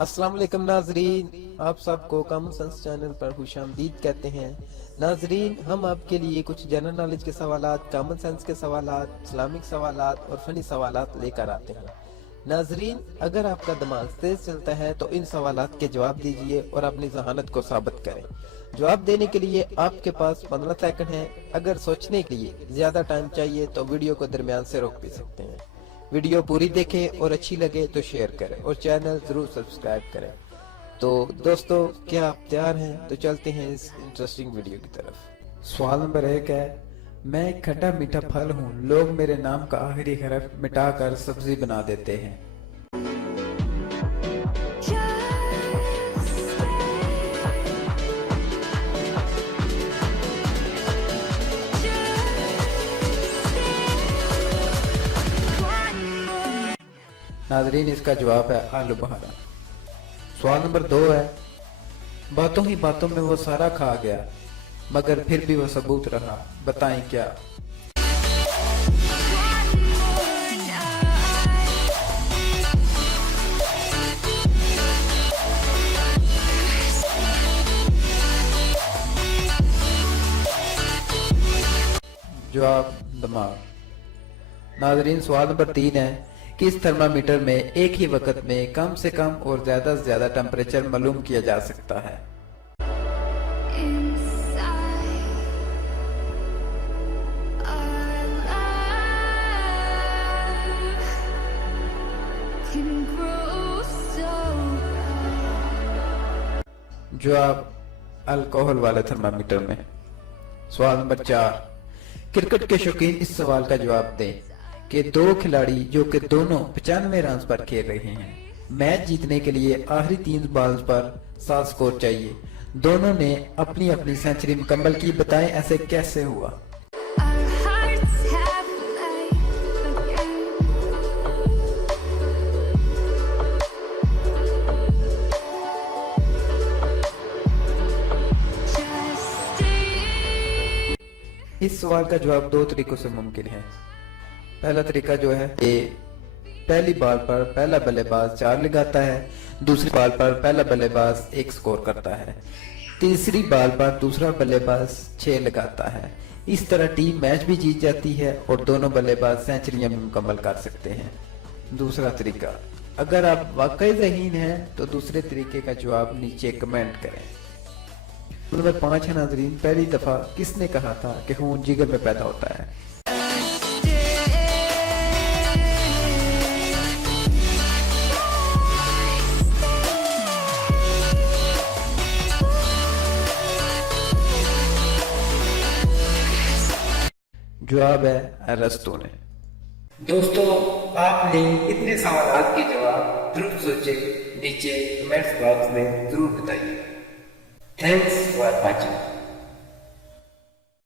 अस्सलाम वालेकुम नाजरीन, आप सबको कॉमन सेंस चैनल पर खुशामदीद कहते हैं। नाजरीन, हम आपके लिए कुछ जनरल नॉलेज के सवालात, कॉमन सेंस के सवालात, इस्लामिक सवालात और फनी सवालात लेकर आते हैं। नाजरीन, अगर आपका दिमाग तेज चलता है तो इन सवालात के जवाब दीजिए और अपनी जहानत को साबित करें। जवाब देने के लिए आपके पास 15 सेकंड है। अगर सोचने के लिए ज्यादा टाइम चाहिए तो वीडियो को दरमियान से रोक भी सकते हैं। वीडियो पूरी देखें और अच्छी लगे तो शेयर करें और चैनल जरूर सब्सक्राइब करें। तो दोस्तों, क्या आप तैयार हैं? तो चलते हैं इस इंटरेस्टिंग वीडियो की तरफ। सवाल नंबर 1 है, मैं एक खट्टा मीठा फल हूँ, लोग मेरे नाम का आखिरी हरफ मिटाकर सब्जी बना देते हैं। नाजरीन, इसका जवाब है आलू बहारा। सवाल नंबर 2 है, बातों ही बातों में वो सारा खा गया मगर फिर भी वो सबूत रहा, बताएं क्या? जवाब दिमाग। नाजरीन, सवाल नंबर 3 है, किस थर्मामीटर में एक ही वक्त में कम से कम और ज्यादा से ज्यादा टेम्परेचर मालूम किया जा सकता है? जवाब अल्कोहल वाले थर्मामीटर में। सवाल नंबर 4, क्रिकेट के शौकीन इस सवाल का जवाब दें कि दो खिलाड़ी जो कि दोनों 95 रन पर खेल रहे हैं, मैच जीतने के लिए आखिरी 3 बॉल्स पर 7 स्कोर चाहिए। दोनों ने अपनी अपनी सेंचुरी मुकम्मल की, बताएं ऐसे कैसे हुआ? इस सवाल का जवाब 2 तरीकों से मुमकिन है। पहला तरीका जो है कि पहली बॉल पर पहला बल्लेबाज 4 लगाता है, दूसरी बॉल पर पहला बल्लेबाज 1 स्कोर करता है, तीसरी बॉल पर दूसरा बल्लेबाज 6 लगाता है। इस तरह टीम मैच भी जीत जाती है और दोनों बल्लेबाज सेंचुरियां भी मुकम्मल कर सकते हैं। दूसरा तरीका, अगर आप वाकई ज़हीन हैं तो दूसरे तरीके का जवाब नीचे कमेंट करें। नंबर 5 है नाजरीन, पहली दफा किसने कहा था कि खून जिगर में पैदा होता है? जवाब है अरस्तू ने। दोस्तों, आपने इतने सवालों के जवाब जरूर सोचे, नीचे कमेंट्स बॉक्स में जरूर बताइए। Thanks for watching.